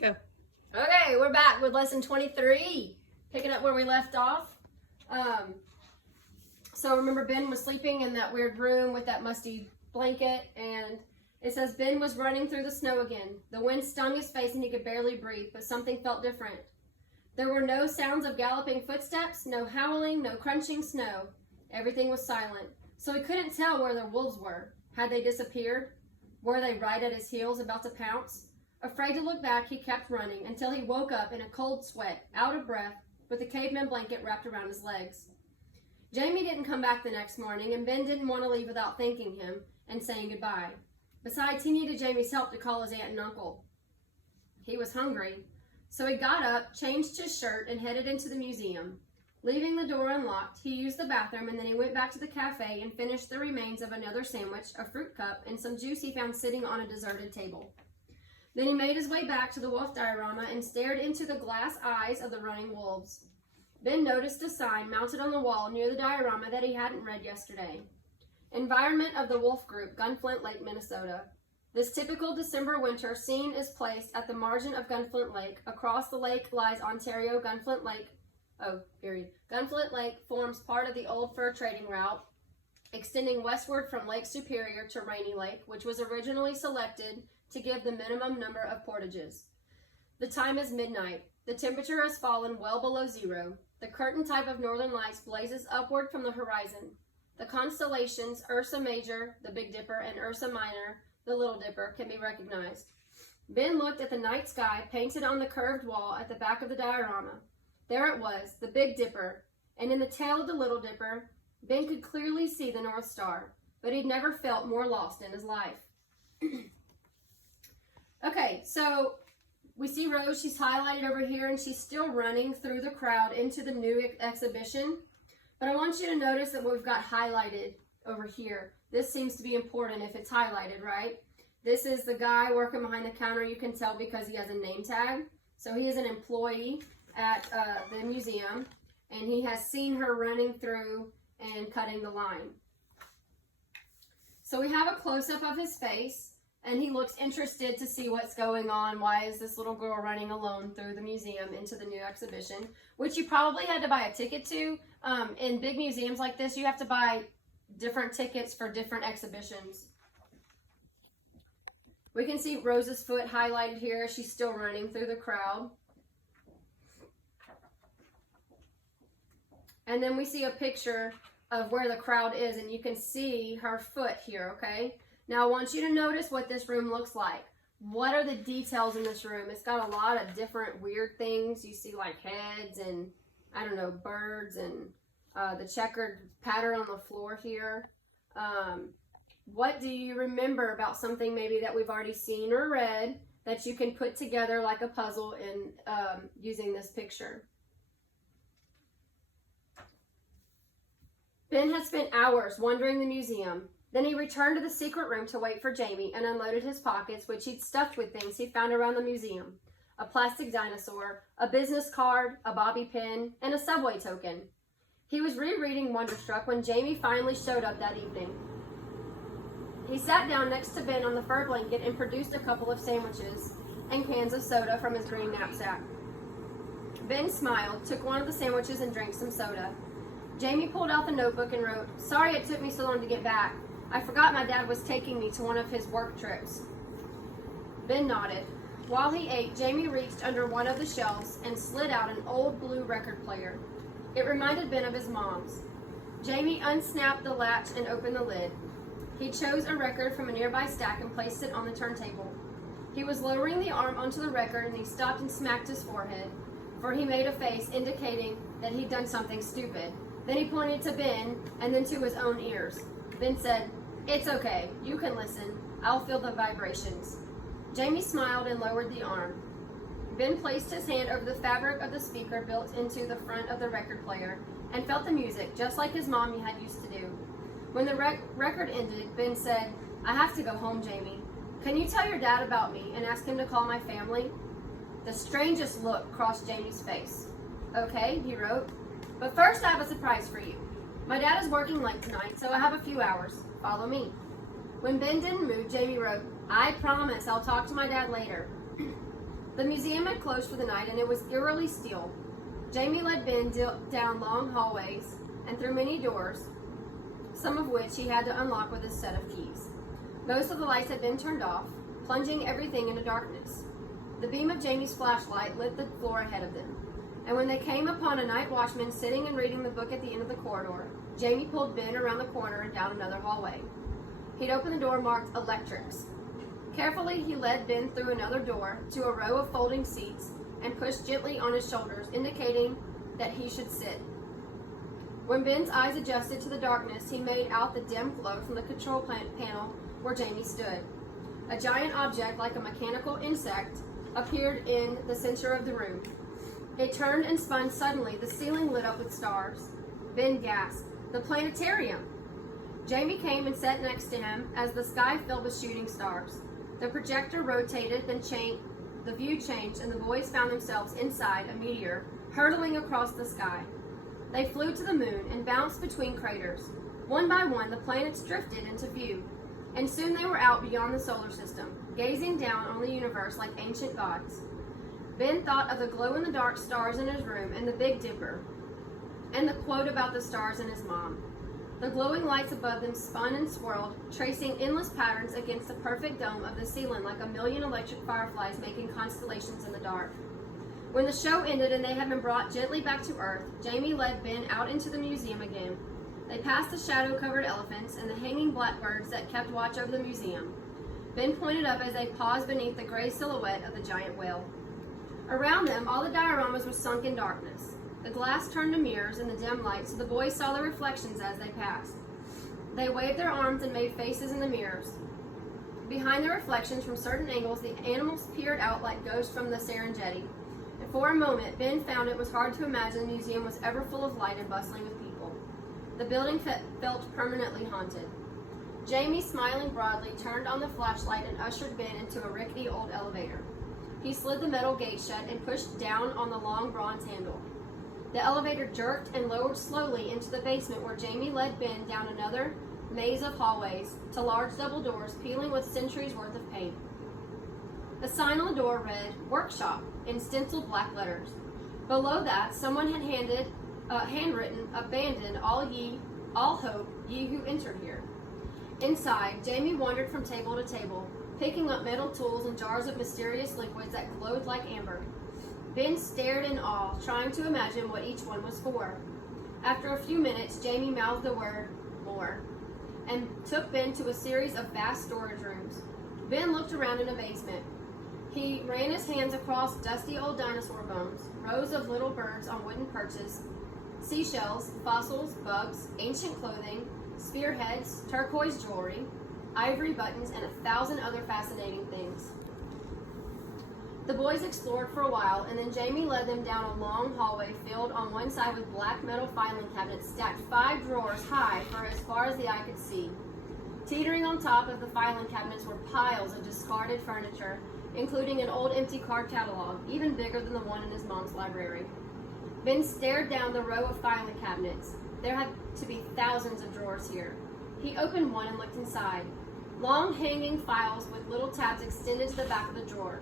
Go. Okay, we're back with lesson 23, picking up where we left off. So remember Ben was sleeping in that weird room with that musty blanket, and it says Ben was running through the snow again. The wind stung his face and he could barely breathe, but something felt different. There were no sounds of galloping footsteps, no howling, no crunching snow. Everything was silent, so he couldn't tell where the wolves were. Had they disappeared? Were they right at his heels, about to pounce? Afraid to look back, he kept running until he woke up in a cold sweat, out of breath, with a caveman blanket wrapped around his legs. Jamie didn't come back the next morning, and Ben didn't want to leave without thanking him and saying goodbye. Besides, he needed Jamie's help to call his aunt and uncle. He was hungry, so he got up, changed his shirt, and headed into the museum. Leaving the door unlocked, he used the bathroom, and then he went back to the cafe and finished the remains of another sandwich, a fruit cup, and some juice he found sitting on a deserted table. Then he made his way back to the wolf diorama and stared into the glass eyes of the running wolves. Ben noticed a sign mounted on the wall near the diorama that he hadn't read yesterday. Environment of the Wolf Group, Gunflint Lake, Minnesota. This typical December winter scene is placed at the margin of Gunflint Lake. Across the lake lies Ontario. Gunflint Lake forms part of the old fur trading route, extending westward from Lake Superior to Rainy Lake, which was originally selected to give the minimum number of portages. The time is midnight. The temperature has fallen well below zero. The curtain type of northern lights blazes upward from the horizon. The constellations Ursa Major, the Big Dipper, and Ursa Minor, the Little Dipper, can be recognized. Ben looked at the night sky painted on the curved wall at the back of the diorama. There it was, the Big Dipper, and in the tail of the Little Dipper, Ben could clearly see the North Star, but he'd never felt more lost in his life. Okay, so we see Rose, she's highlighted over here, and she's still running through the crowd into the new exhibition. But I want you to notice that we've got highlighted over here. This seems to be important if it's highlighted, right? This is the guy working behind the counter. You can tell because he has a name tag. So he is an employee at the museum, and he has seen her running through and cutting the line. So we have a close-up of his face. And he looks interested to see what's going on. Why is this little girl running alone through the museum into the new exhibition, which you probably had to buy a ticket to. In big museums like this, you have to buy different tickets for different exhibitions. We can see Rose's foot highlighted here. She's still running through the crowd. And then we see a picture of where the crowd is, and you can see her foot here, okay? Now, I want you to notice what this room looks like. What are the details in this room? It's got a lot of different weird things. You see like heads and, I don't know, birds and the checkered pattern on the floor here. What do you remember about something maybe that we've already seen or read that you can put together like a puzzle in using this picture? Ben had spent hours wandering the museum. Then he returned to the secret room to wait for Jamie and unloaded his pockets, which he'd stuffed with things he found around the museum. A plastic dinosaur, a business card, a bobby pin, and a subway token. He was rereading Wonderstruck when Jamie finally showed up that evening. He sat down next to Ben on the fur blanket and produced a couple of sandwiches and cans of soda from his green knapsack. Ben smiled, took one of the sandwiches, and drank some soda. Jamie pulled out the notebook and wrote, "Sorry it took me so long to get back. I forgot my dad was taking me to one of his work trips." Ben nodded. While he ate, Jamie reached under one of the shelves and slid out an old blue record player. It reminded Ben of his mom's. Jamie unsnapped the latch and opened the lid. He chose a record from a nearby stack and placed it on the turntable. He was lowering the arm onto the record, and he stopped and smacked his forehead, for he made a face indicating that he'd done something stupid. Then he pointed to Ben and then to his own ears. Ben said, "It's okay. You can listen. I'll feel the vibrations." Jamie smiled and lowered the arm. Ben placed his hand over the fabric of the speaker built into the front of the record player and felt the music, just like his mom had used to do. When the record ended, Ben said, "I have to go home, Jamie. Can you tell your dad about me and ask him to call my family?" The strangest look crossed Jamie's face. "Okay," he wrote, "but first I have a surprise for you. My dad is working late tonight, so I have a few hours. Follow me." When Ben didn't move, Jamie wrote, "I promise I'll talk to my dad later." The museum had closed for the night, and it was eerily still. Jamie led Ben down long hallways and through many doors, some of which he had to unlock with his set of keys. Most of the lights had been turned off, plunging everything into darkness. The beam of Jamie's flashlight lit the floor ahead of them, and when they came upon a night watchman sitting and reading the book at the end of the corridor, Jamie pulled Ben around the corner and down another hallway. He'd opened the door marked Electrics. Carefully, he led Ben through another door to a row of folding seats and pushed gently on his shoulders, indicating that he should sit. When Ben's eyes adjusted to the darkness, he made out the dim glow from the control panel where Jamie stood. A giant object, like a mechanical insect, appeared in the center of the room. It turned and spun suddenly. The ceiling lit up with stars. Ben gasped. The planetarium! Jamie came and sat next to him as the sky filled with shooting stars. The projector rotated, then the view changed, and the boys found themselves inside a meteor hurtling across the sky. They flew to the moon and bounced between craters. One by one, the planets drifted into view, and soon they were out beyond the solar system, gazing down on the universe like ancient gods. Ben thought of the glow-in-the-dark stars in his room and the Big Dipper, and the quote about the stars and his mom. The glowing lights above them spun and swirled, tracing endless patterns against the perfect dome of the ceiling like a million electric fireflies making constellations in the dark. When the show ended and they had been brought gently back to Earth, Jamie led Ben out into the museum again. They passed the shadow-covered elephants and the hanging blackbirds that kept watch over the museum. Ben pointed up as they paused beneath the gray silhouette of the giant whale. Around them, all the dioramas were sunk in darkness. The glass turned to mirrors in the dim light, so the boys saw the reflections as they passed. They waved their arms and made faces in the mirrors. Behind the reflections from certain angles, the animals peered out like ghosts from the Serengeti. And for a moment, Ben found it was hard to imagine the museum was ever full of light and bustling with people. The building felt permanently haunted. Jamie, smiling broadly, turned on the flashlight and ushered Ben into a rickety old elevator. He slid the metal gate shut and pushed down on the long bronze handle. The elevator jerked and lowered slowly into the basement where Jamie led Ben down another maze of hallways to large double doors peeling with centuries worth of paint. The sign on the door read, "Workshop," in stenciled black letters. Below that, someone had handwritten, "Abandon all hope, ye who entered here." Inside, Jamie wandered from table to table, picking up metal tools and jars of mysterious liquids that glowed like amber. Ben stared in awe, trying to imagine what each one was for. After a few minutes, Jamie mouthed the word, "More," and took Ben to a series of vast storage rooms. Ben looked around in amazement. He ran his hands across dusty old dinosaur bones, rows of little birds on wooden perches, seashells, fossils, bugs, ancient clothing, spearheads, turquoise jewelry, ivory buttons, and 1,000 other fascinating things. The boys explored for a while, and then Jamie led them down a long hallway filled on one side with black metal filing cabinets stacked 5 drawers high for as far as the eye could see. Teetering on top of the filing cabinets were piles of discarded furniture, including an old empty card catalog, even bigger than the one in his mom's library. Ben stared down the row of filing cabinets. There had to be thousands of drawers here. He opened one and looked inside. Long hanging files with little tabs extended to the back of the drawer.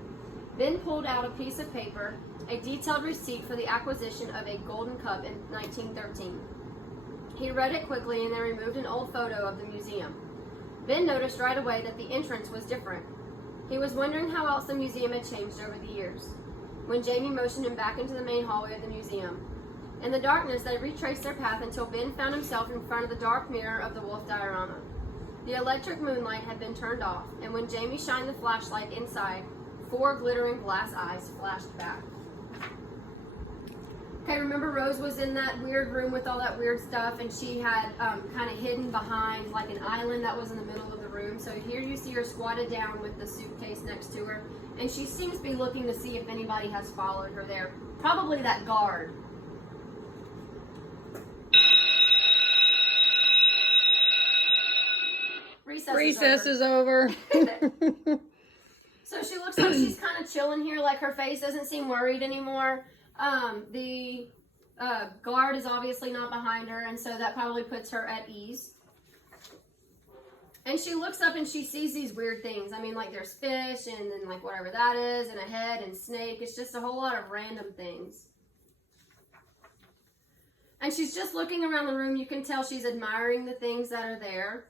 Ben pulled out a piece of paper, a detailed receipt for the acquisition of a golden cup in 1913. He read it quickly and then removed an old photo of the museum. Ben noticed right away that the entrance was different. He was wondering how else the museum had changed over the years, when Jamie motioned him back into the main hallway of the museum. In the darkness, they retraced their path until Ben found himself in front of the dark mirror of the wolf diorama. The electric moonlight had been turned off, and when Jamie shined the flashlight inside, 4 glittering glass eyes flashed back. Okay, remember Rose was in that weird room with all that weird stuff, and she had kind of hidden behind like an island that was in the middle of the room. So here you see her squatted down with the suitcase next to her, and she seems to be looking to see if anybody has followed her there. Probably that guard. Recess is over. So she looks like she's kind of chilling here, like her face doesn't seem worried anymore. The guard is obviously not behind her, and so that probably puts her at ease. And she looks up and she sees these weird things. I mean, like there's fish and then like whatever that is and a head and snake. It's just a whole lot of random things. And she's just looking around the room. You can tell she's admiring the things that are there.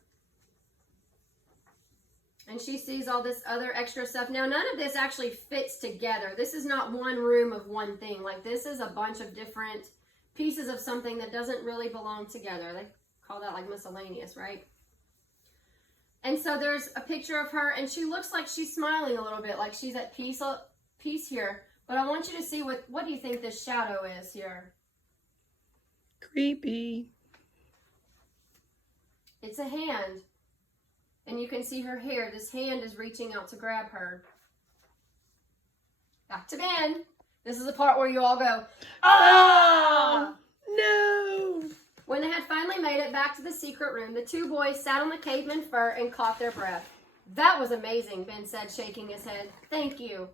And she sees all this other extra stuff. Now, none of this actually fits together. This is not one room of one thing. Like, this is a bunch of different pieces of something that doesn't really belong together. They call that like miscellaneous, right? And so there's a picture of her, and she looks like she's smiling a little bit, like she's at peace here. But I want you to see what do you think this shadow is here? Creepy. It's a hand. And you can see her hair. This hand is reaching out to grab her. Back to Ben. This is the part where you all go, Oh, no. When they had finally made it back to the secret room, the two boys sat on the caveman fur and caught their breath. That was amazing, Ben said, shaking his head. Thank you.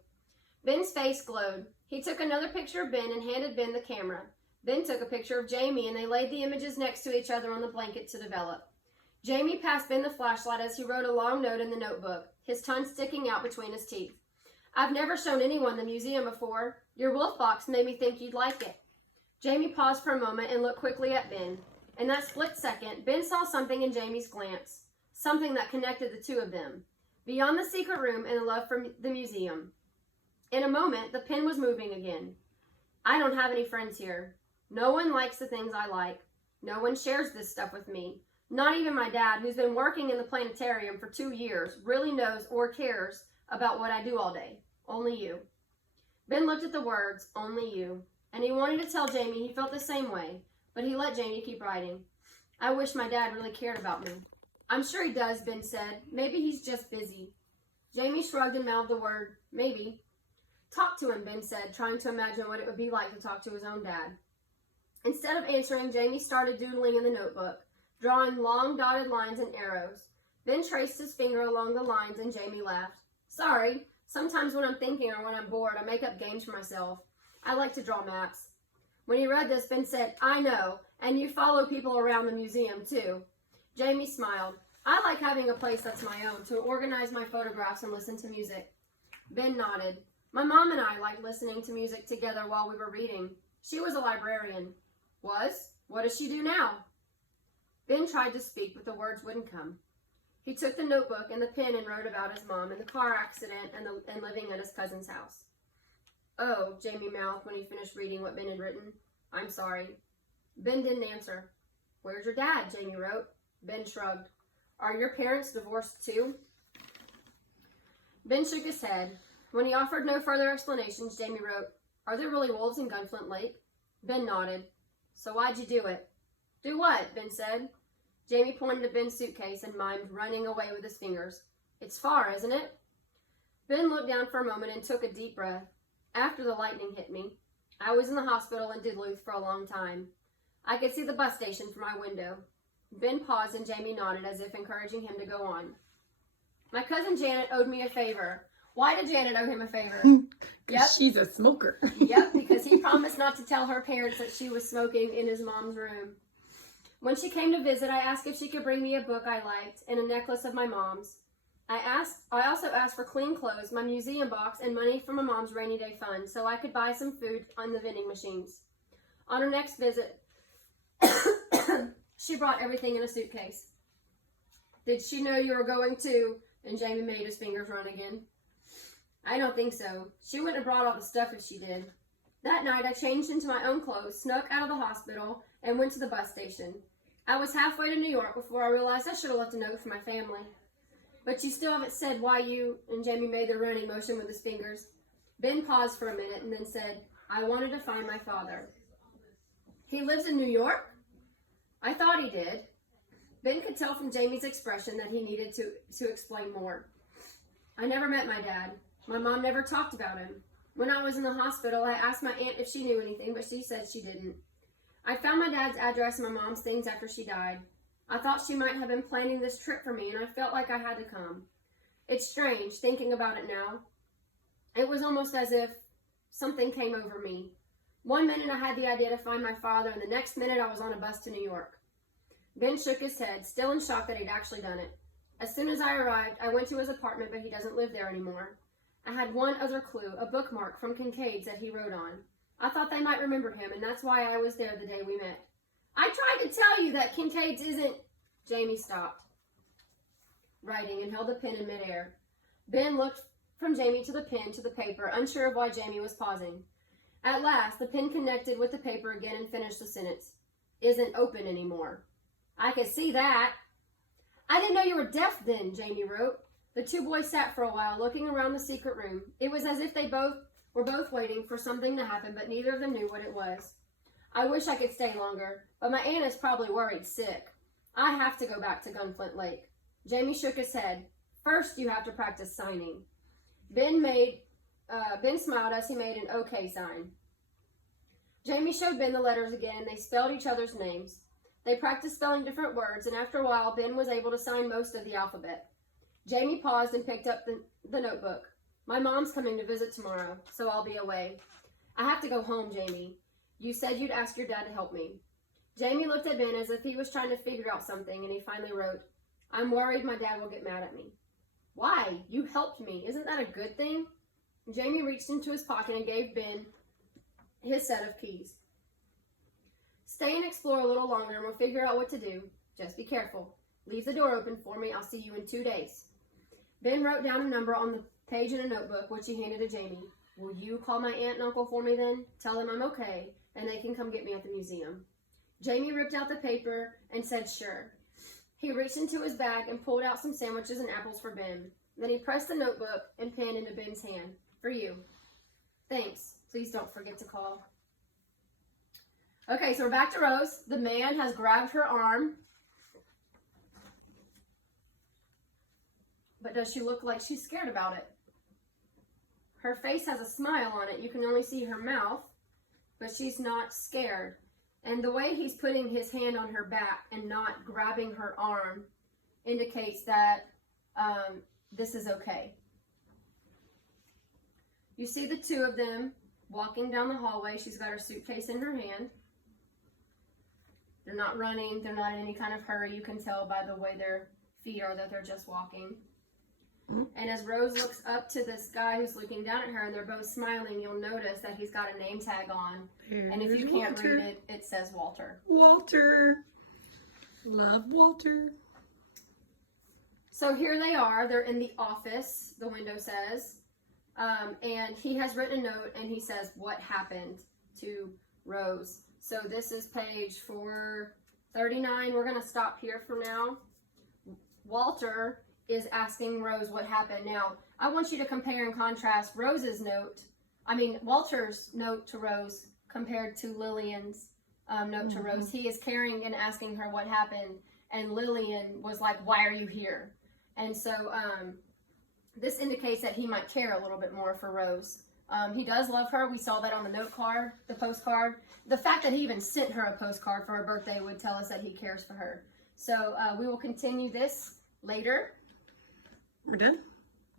Ben's face glowed. He took another picture of Ben and handed Ben the camera. Ben took a picture of Jamie, and they laid the images next to each other on the blanket to develop. Jamie passed Ben the flashlight as he wrote a long note in the notebook, his tongue sticking out between his teeth. I've never shown anyone the museum before. Your wolf box made me think you'd like it. Jamie paused for a moment and looked quickly at Ben. In that split second, Ben saw something in Jamie's glance, something that connected the two of them, beyond the secret room and the love for the museum. In a moment, the pen was moving again. I don't have any friends here. No one likes the things I like. No one shares this stuff with me. Not even my dad, who's been working in the planetarium for 2 years, really knows or cares about what I do all day. Only you. Ben looked at the words, only you, and he wanted to tell Jamie he felt the same way, but he let Jamie keep writing. I wish my dad really cared about me. I'm sure he does, Ben said. Maybe he's just busy. Jamie shrugged and mouthed the word, maybe. Talk to him, Ben said, trying to imagine what it would be like to talk to his own dad. Instead of answering, Jamie started doodling in the notebook, drawing long dotted lines and arrows. Ben traced his finger along the lines and Jamie laughed. Sorry, sometimes when I'm thinking or when I'm bored, I make up games for myself. I like to draw maps. When he read this, Ben said, I know, and you follow people around the museum too. Jamie smiled. I like having a place that's my own, to organize my photographs and listen to music. Ben nodded. My mom and I liked listening to music together while we were reading. She was a librarian. Was? What does she do now? Ben tried to speak, but the words wouldn't come. He took the notebook and the pen and wrote about his mom and the car accident and living at his cousin's house. Oh, Jamie mouthed when he finished reading what Ben had written. I'm sorry. Ben didn't answer. Where's your dad? Jamie wrote. Ben shrugged. Are your parents divorced too? Ben shook his head. When he offered no further explanations, Jamie wrote, Are there really wolves in Gunflint Lake? Ben nodded. So why'd you do it? Do what? Ben said. Jamie pointed to Ben's suitcase and mimed running away with his fingers. It's far, isn't it? Ben looked down for a moment and took a deep breath. After the lightning hit me, I was in the hospital in Duluth for a long time. I could see the bus station from my window. Ben paused and Jamie nodded as if encouraging him to go on. My cousin Janet owed me a favor. Why did Janet owe him a favor? Yep. She's a smoker. Yep, because he promised not to tell her parents that she was smoking in his mom's room. When she came to visit, I asked if she could bring me a book I liked and a necklace of my mom's. I also asked for clean clothes, my museum box, and money from my mom's rainy day fund so I could buy some food on the vending machines. On her next visit, she brought everything in a suitcase. Did she know you were going to? And Jamie made his fingers run again. I don't think so. She wouldn't have brought all the stuff if she did. That night, I changed into my own clothes, snuck out of the hospital, and went to the bus station. I was halfway to New York before I realized I should have left a note for my family. But you still haven't said why you, and Jamie made the running motion with his fingers. Ben paused for a minute and then said, I wanted to find my father. He lives in New York? I thought he did. Ben could tell from Jamie's expression that he needed to explain more. I never met my dad. My mom never talked about him. When I was in the hospital, I asked my aunt if she knew anything, but she said she didn't. I found my dad's address and my mom's things after she died. I thought she might have been planning this trip for me, and I felt like I had to come. It's strange, thinking about it now. It was almost as if something came over me. One minute I had the idea to find my father, and the next minute I was on a bus to New York. Ben shook his head, still in shock that he'd actually done it. As soon as I arrived, I went to his apartment, but he doesn't live there anymore. I had one other clue, a bookmark from Kincaid's that he wrote on. I thought they might remember him, and that's why I was there the day we met. I tried to tell you that Kincaid's isn't... Jamie stopped writing and held the pen in midair. Ben looked from Jamie to the pen to the paper, unsure of why Jamie was pausing. At last, the pen connected with the paper again and finished the sentence. Isn't open anymore. I could see that. I didn't know you were deaf then, Jamie wrote. The two boys sat for a while, looking around the secret room. It was as if they were both waiting for something to happen, but neither of them knew what it was. I wish I could stay longer, but my aunt is probably worried sick. I have to go back to Gunflint Lake. Jamie shook his head. First, you have to practice signing. Ben smiled as he made an OK sign. Jamie showed Ben the letters again, and they spelled each other's names. They practiced spelling different words, and after a while, Ben was able to sign most of the alphabet. Jamie paused and picked up the notebook. My mom's coming to visit tomorrow, so I'll be away. I have to go home, Jamie. You said you'd ask your dad to help me. Jamie looked at Ben as if he was trying to figure out something, and he finally wrote, I'm worried my dad will get mad at me. Why? You helped me. Isn't that a good thing? Jamie reached into his pocket and gave Ben his set of keys. Stay and explore a little longer and we'll figure out what to do. Just be careful. Leave the door open for me. I'll see you in 2 days. Ben wrote down a number on the page in a notebook, which he handed to Jamie. Will you call my aunt and uncle for me then? Tell them I'm okay, and they can come get me at the museum. Jamie ripped out the paper and said sure. He reached into his bag and pulled out some sandwiches and apples for Ben. Then he pressed the notebook and pen into Ben's hand. For you. Thanks. Please don't forget to call. Okay, so we're back to Rose. The man has grabbed her arm. But does she look like she's scared about it? Her face has a smile on it. You can only see her mouth, but she's not scared. And the way he's putting his hand on her back and not grabbing her arm indicates that this is okay. You see the two of them walking down the hallway. She's got her suitcase in her hand. They're not running. They're not in any kind of hurry. You can tell by the way their feet are that they're just walking. And as Rose looks up to this guy who's looking down at her and they're both smiling, you'll notice that he's got a name tag on. And if you can't read it, it says Walter. Walter. Love Walter. So here they are. They're in the office, the window says. And he has written a note and he says, what happened to Rose? So this is page 439. We're going to stop here for now. Walter is asking Rose what happened. Now, I want you to compare and contrast Walter's note to Rose compared to Lillian's note to Rose. He is caring and asking her what happened, and Lillian was like, why are you here? And so this indicates that he might care a little bit more for Rose. He does love her. We saw that on the note card, the postcard. The fact that he even sent her a postcard for her birthday would tell us that he cares for her. So we will continue this later. We're done?